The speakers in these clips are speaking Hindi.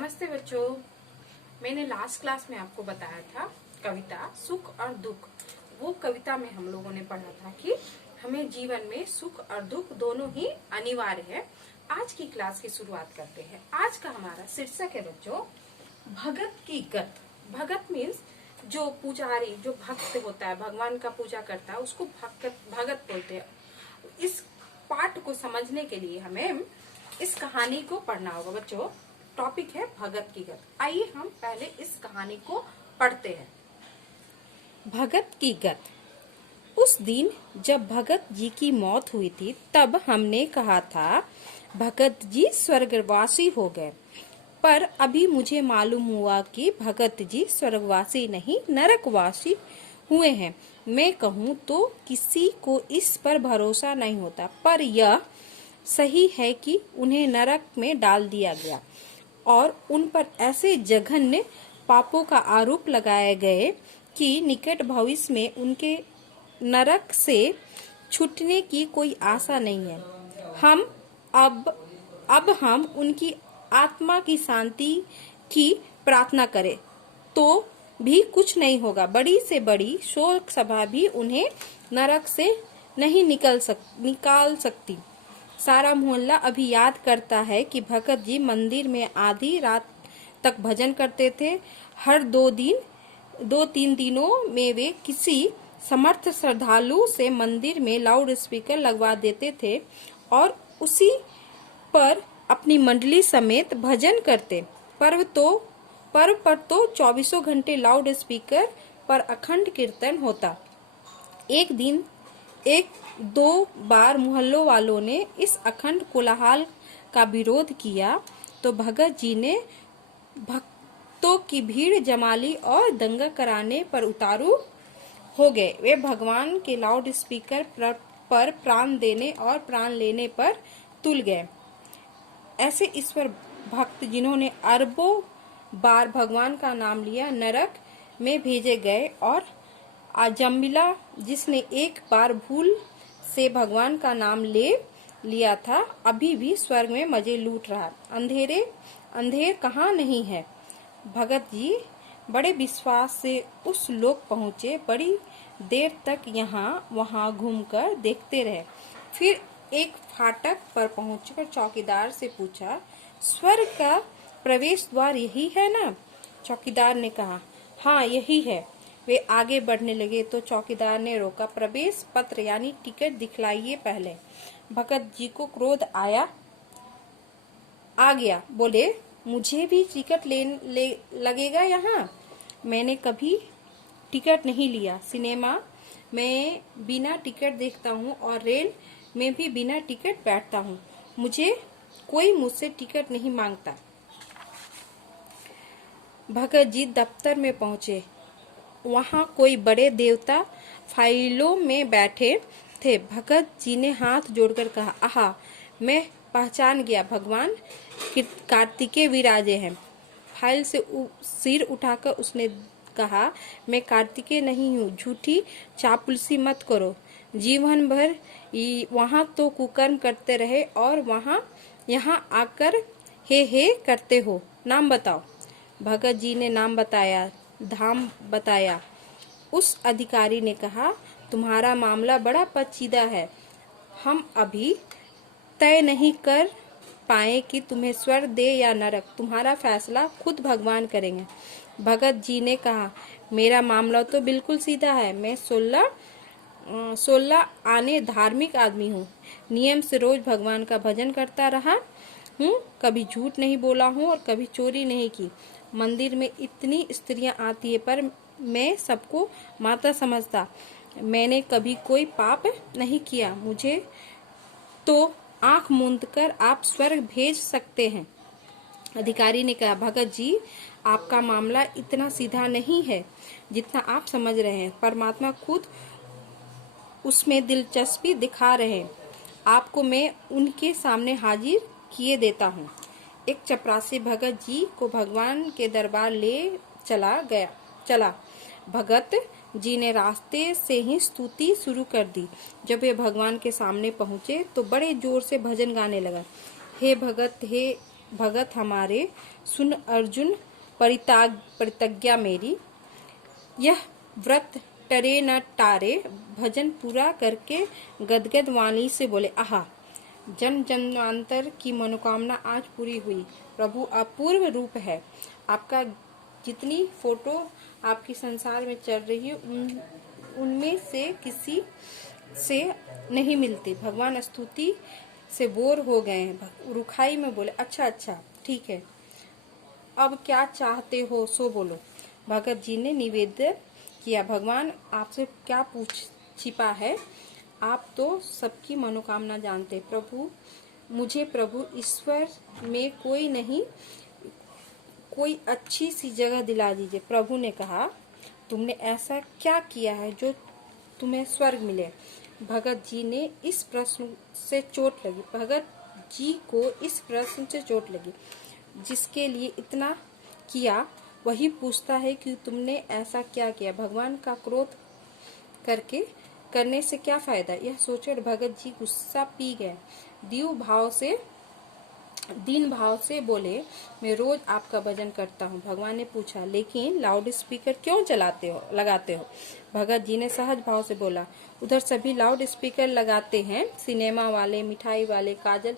नमस्ते बच्चों। मैंने लास्ट क्लास में आपको बताया था कविता सुख और दुख। वो कविता में हम लोगों ने पढ़ा था कि हमें जीवन में सुख और दुख दोनों ही अनिवार्य है। आज की क्लास की शुरुआत करते हैं। आज का हमारा शीर्षक है बच्चों भगत की गत। भगत मीन्स जो पुजारी, जो भक्त होता है, भगवान का पूजा करता है, उसको भगत बोलते हैं। इस पाठ को समझने के लिए हमें इस कहानी को पढ़ना होगा बच्चों। टॉपिक है भगत की गत। आइए हम पहले इस कहानी को पढ़ते हैं। भगत की गत। उस दिन जब भगत जी की मौत हुई थी तब हमने कहा था भगत जी स्वर्गवासी हो गए, पर अभी मुझे मालूम हुआ कि भगत जी स्वर्गवासी नहीं नरकवासी हुए हैं। मैं कहूँ तो किसी को इस पर भरोसा नहीं होता, पर यह सही है कि उन्हें नरक में डाल दिया गया और उन पर ऐसे जघन्य पापों का आरोप लगाए गए कि निकट भविष्य में उनके नरक से छूटने की कोई आशा नहीं है। हम अब हम उनकी आत्मा की शांति की प्रार्थना करें तो भी कुछ नहीं होगा। बड़ी से बड़ी शोक सभा भी उन्हें नरक से नहीं निकाल सकती। सारा मोहल्ला अभी याद करता है कि भगत जी मंदिर में आधी रात तक भजन करते थे। हर दो तीन दिनों में वे किसी समर्थ श्रद्धालु से मंदिर में लाउड स्पीकर लगवा देते थे और उसी पर अपनी मंडली समेत भजन करते। पर्व पर तो 24 घंटे लाउड स्पीकर पर अखंड कीर्तन होता। एक दो बार मोहल्लों वालों ने इस अखंड कोलाहल का विरोध किया तो भगत जी ने भक्तों की भीड़ जमा ली और दंगा कराने पर उतारू हो गए। वे भगवान के लाउड स्पीकर पर प्राण देने और प्राण लेने पर तुल गए। ऐसे ईश्वर भक्त जिन्होंने अरबों बार भगवान का नाम लिया नरक में भेजे गए, और आजमिला जिसने एक बार भूल से भगवान का नाम ले लिया था अभी भी स्वर्ग में मजे लूट रहा। अंधेर कहाँ नहीं है। भगत जी बड़े विश्वास से उस लोक पहुँचे। बड़ी देर तक यहाँ वहाँ घूमकर देखते रहे। फिर एक फाटक पर पहुंचकर चौकीदार से पूछा, स्वर्ग का प्रवेश द्वार यही है ना? चौकीदार ने कहा, हाँ यही है। वे आगे बढ़ने लगे तो चौकीदार ने रोका। प्रवेश पत्र यानी टिकट दिखलाइए पहले। भगत जी को क्रोध आ गया। बोले, मुझे भी टिकट लगेगा यहाँ? मैंने कभी टिकट नहीं लिया। सिनेमा में बिना टिकट देखता हूँ और रेल में भी बिना टिकट बैठता हूँ। कोई मुझसे टिकट नहीं मांगता। भगत जी दफ्तर में पहुँचे। वहाँ कोई बड़े देवता फाइलों में बैठे थे। भगत जी ने हाथ जोड़कर कहा, आहा, मैं पहचान गया, भगवान कार्तिकेय विराजे हैं। फाइल से सिर उठाकर उसने कहा, मैं कार्तिकेय नहीं हूँ, झूठी चापलूसी मत करो। जीवन भर वहाँ तो कुकर्म करते रहे और यहाँ आकर हे करते हो। नाम बताओ। भगत जी ने नाम बताया, धाम बताया। उस अधिकारी ने कहा, तुम्हारा मामला बड़ा पेचीदा है। हम अभी तय नहीं कर पाए कि तुम्हें स्वर्ग दे या नरक। तुम्हारा फैसला खुद भगवान करेंगे। भगत जी ने कहा, मेरा मामला तो बिल्कुल सीधा है। मैं 16 आने धार्मिक आदमी हूँ। नियम से रोज भगवान का भजन करता रहा हूँ। कभी झूठ नहीं बोला हूँ और कभी चोरी नहीं की। मंदिर में इतनी स्त्रियां आती है पर मैं सबको माता समझता। मैंने कभी कोई पाप नहीं किया। मुझे तो आंख मूंद कर आप स्वर्ग भेज सकते हैं। अधिकारी ने कहा, भगत जी, आपका मामला इतना सीधा नहीं है जितना आप समझ रहे हैं। परमात्मा खुद उसमें दिलचस्पी दिखा रहे हैं। आपको मैं उनके सामने हाजिर किए देता हूँ। एक चपरासी भगत जी को भगवान के दरबार ले चला। भगत जी ने रास्ते से ही स्तुति शुरू कर दी। जब वे भगवान के सामने पहुँचे तो बड़े जोर से भजन गाने लगा। हे भगत, हे भगत हमारे, सुन अर्जुन परितज्ञा मेरी। यह व्रत टरे न टारे, भजन पूरा करके गदगद वाणी से बोले, आहा, जन्म जन्मांतर की मनोकामना आज पूरी हुई। प्रभु अपूर्व रूप है आपका। जितनी फोटो आपकी संसार में चल रही है उनमें से किसी से नहीं मिलती। भगवान स्तुति से बोर हो गए हैं। रुखाई में बोले, अच्छा ठीक है, अब क्या चाहते हो सो बोलो। भगत जी ने निवेदन किया, भगवान आपसे क्या छिपा है, आप तो सबकी मनोकामना जानते। प्रभु मुझे प्रभु ईश्वर में कोई अच्छी सी जगह दिला दीजिए। प्रभु ने कहा, तुमने ऐसा क्या किया है जो तुम्हें स्वर्ग मिले। भगत जी ने इस प्रश्न से चोट लगी। भगत जी को इस प्रश्न से चोट लगी। जिसके लिए इतना किया वही पूछता है कि तुमने ऐसा क्या किया। भगवान का क्रोध करने से क्या फायदा। यह सोचकर भगत जी गुस्सा पी गए। दीन भाव से बोले, मैं रोज आपका भजन करता हूँ। भगवान ने पूछा, लेकिन लाउड स्पीकर क्यों लगाते हो। भगत जी ने सहज भाव से बोला, उधर सभी लाउड स्पीकर लगाते हैं, सिनेमा वाले, मिठाई वाले, काजल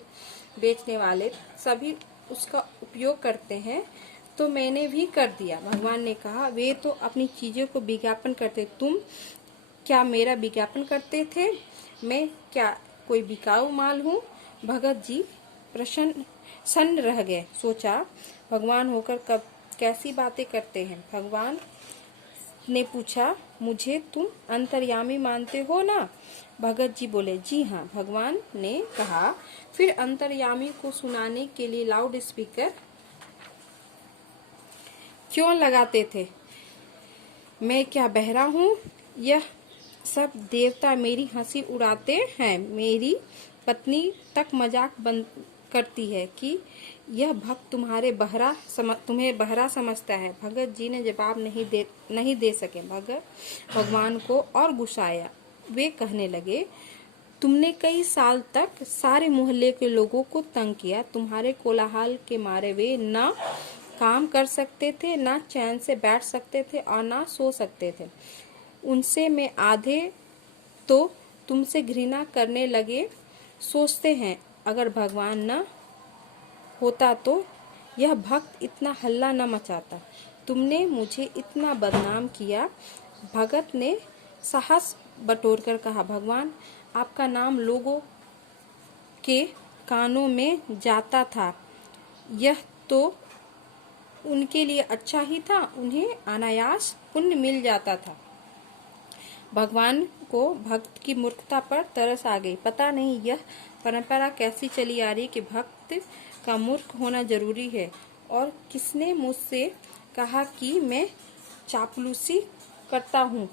बेचने वाले सभी उसका उपयोग करते हैं, तो मैंने भी कर दिया। भगवान ने कहा, वे तो अपनी चीजों को विज्ञापन करते, तुम क्या मेरा विज्ञापन करते थे। मैं क्या कोई बिकाऊ माल हूँ। भगत जी प्रसन्न रह गए। सोचा, भगवान होकर कब कैसी बातें करते हैं। भगवान ने पूछा, मुझे तुम अंतर्यामी मानते हो ना। भगत जी बोले, जी हाँ। भगवान ने कहा, फिर अंतर्यामी को सुनाने के लिए लाउड स्पीकर क्यों लगाते थे। मैं क्या बहरा हूँ। यह सब देवता मेरी हंसी उड़ाते हैं। मेरी पत्नी तक मजाक बंद करती है कि यह भक्त तुम्हें बहरा समझता है। भगत जी ने जवाब नहीं दे सके। भगवान को और गुस्साया। वे कहने लगे, तुमने कई साल तक सारे मोहल्ले के लोगों को तंग किया। तुम्हारे कोलाहल के मारे वे ना काम कर सकते थे, ना चैन से बैठ सकते थे और ना सो सकते थे। उनसे में आधे तो तुमसे घृणा करने लगे। सोचते हैं, अगर भगवान न होता तो यह भक्त इतना हल्ला न मचाता। तुमने मुझे इतना बदनाम किया। भगत ने साहस बटोरकर कहा, भगवान आपका नाम लोगों के कानों में जाता था, यह तो उनके लिए अच्छा ही था, उन्हें अनायास पुण्य मिल जाता था। भगवान को भक्त की मूर्खता पर तरस आ गई। पता नहीं यह परंपरा कैसी चली आ रही कि भक्त का मूर्ख होना जरूरी है। और किसने मुझसे कहा कि मैं चापलूसी करता हूँ।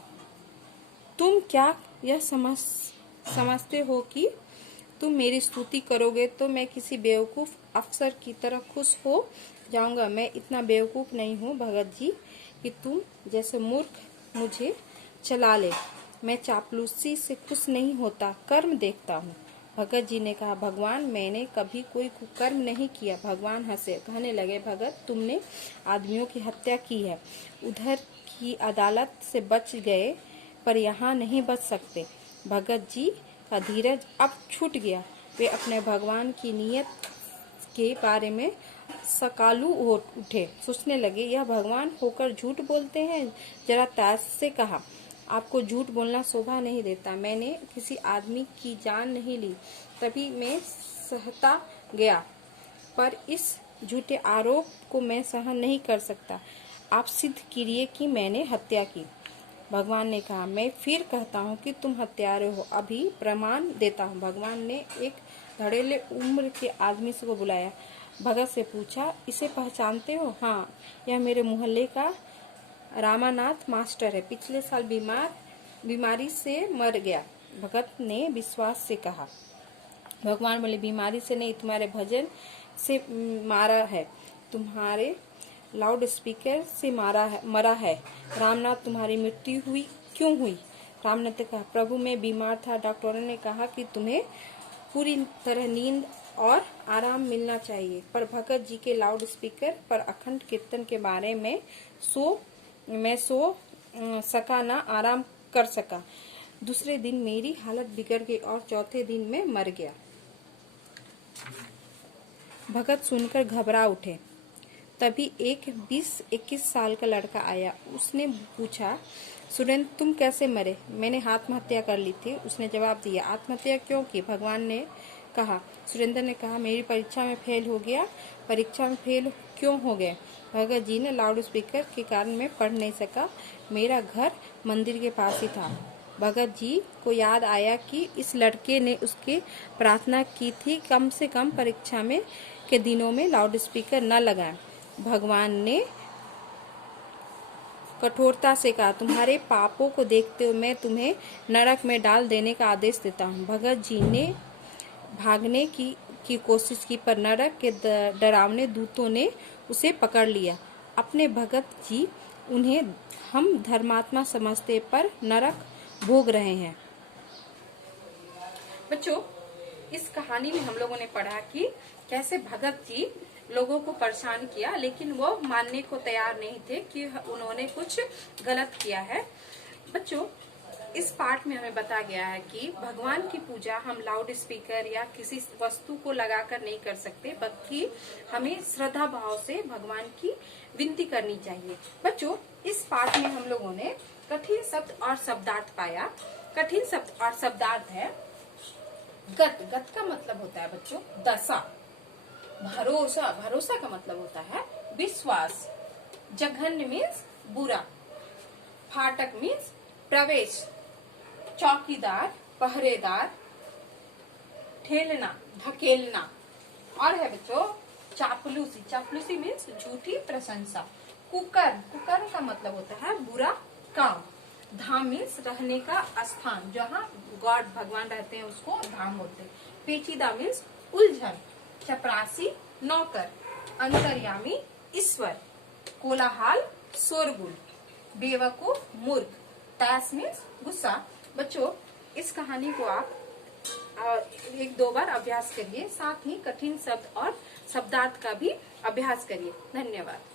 तुम क्या यह समझते हो कि तुम मेरी स्तुति करोगे तो मैं किसी बेवकूफ अफसर की तरह खुश हो जाऊंगा। मैं इतना बेवकूफ नहीं हूँ भगत जी कि तुम जैसे मूर्ख मुझे चला ले। मैं चापलूसी से खुश नहीं होता, कर्म देखता हूँ। भगत जी ने कहा, भगवान मैंने कभी कोई कुकर्म नहीं किया। भगवान हंसे, कहने लगे, भगत तुमने आदमियों की हत्या की है। उधर की अदालत से बच गए पर यहाँ नहीं बच सकते। भगत जी का धीरज अब छूट गया। वे अपने भगवान की नीयत के बारे में सकालू हो उठे। सोचने लगे, यह भगवान होकर झूठ बोलते हैं। जरा ताज से कहा, आपको झूठ बोलना शोभा नहीं देता। मैंने किसी आदमी की जान नहीं ली, तभी मैं सहता गया, पर इस झूठे आरोप को मैं सहन नहीं कर सकता। आप सिद्ध कीजिए कि मैंने हत्या की। भगवान ने कहा, मैं फिर कहता हूँ कि तुम हत्यारे हो। अभी प्रमाण देता हूँ। भगवान ने एक धड़ेले उम्र के आदमी को बुलाया। भगत से पूछा, इसे पहचानते हो। हाँ, यह मेरे मोहल्ले का रामानाथ मास्टर है। पिछले साल बीमारी से मर गया। भगत ने विश्वास से कहा। भगवान बोले, बीमारी से नहीं, तुम्हारे भजन से मारा है, तुम्हारे लाउड स्पीकर से मरा है। रामनाथ तुम्हारी मृत्यु हुई क्यों हुई। रामनाथ ने कहा, प्रभु मैं बीमार था। डॉक्टरों ने कहा कि तुम्हें पूरी तरह नींद और आराम मिलना चाहिए, पर भगत जी के लाउड स्पीकर पर अखंड कीर्तन के बारे में मैं सो सका ना आराम कर सका। दूसरे दिन मेरी हालत बिगड़ गई और चौथे दिन मैं मर गया। भगत सुनकर घबरा उठे। तभी एक 20-21 साल का लड़का आया। उसने पूछा, सुरेंद्र तुम कैसे मरे? मैंने आत्महत्या कर ली थी, उसने जवाब दिया। आत्महत्या क्यों की? भगवान ने कहा। सुरेंद्र ने कहा, मेरी परीक्षा में फेल हो गया। परीक्षा में फेल क्यों हो गए? भगत जी ने, लाउड स्पीकर के कारण मैं पढ़ नहीं सका। मेरा घर मंदिर के पास ही था। भगत जी को याद आया कि इस लड़के ने उसके प्रार्थना की थी कम से कम परीक्षा में के दिनों में लाउड स्पीकर न लगाएं। भगवान ने कठोरता से कहा, तुम्हारे पापों को देखते हुए मैं तुम्हें नरक में डाल देने का आदेश देता हूँ। भगत जी ने भागने की कोशिश की, पर नरक के डरावने दूतों ने उसे पकड़ लिया। अपने भगत जी उन्हें हम धर्मात्मा समझते, पर नरक भोग रहे हैं। बच्चों, इस कहानी में हम लोगों ने पढ़ा कि कैसे भगत जी लोगों को परेशान किया, लेकिन वो मानने को तैयार नहीं थे कि उन्होंने कुछ गलत किया है। बच्चों, इस पाठ में हमें बताया गया है कि भगवान की पूजा हम लाउड स्पीकर या किसी वस्तु को लगाकर नहीं कर सकते, बल्कि हमें श्रद्धा भाव से भगवान की विनती करनी चाहिए। बच्चों, इस पाठ में हम लोगों ने कठिन शब्द और शब्दार्थ पाया। कठिन शब्द और शब्दार्थ है गत। गत का मतलब होता है बच्चों दशा। भरोसा, भरोसा का मतलब होता है विश्वास। जघन्य मीन्स बुरा। फाटक मीन्स प्रवेश। चौकीदार, पहरेदार। ठेलना, धकेलना। और है बच्चों चापलूसी। चापलूसी मीन्स झूठी प्रशंसा। कुकर्म, कुकर्म का मतलब होता है बुरा काम। धाम मीन्स रहने का स्थान, जहाँ गॉड भगवान रहते हैं उसको धाम बोलते हैं। पेचीदा मीन्स उलझन। चपरासी, नौकर। अंतर्यामी, ईश्वर। कोलाहल, शोरगुल। बेवकूफ, मूर्ख। तैस मीन्स गुस्सा। बच्चों, इस कहानी को आप 1-2 बार अभ्यास करिए, साथ ही कठिन शब्द और शब्दार्थ का भी अभ्यास करिए। धन्यवाद।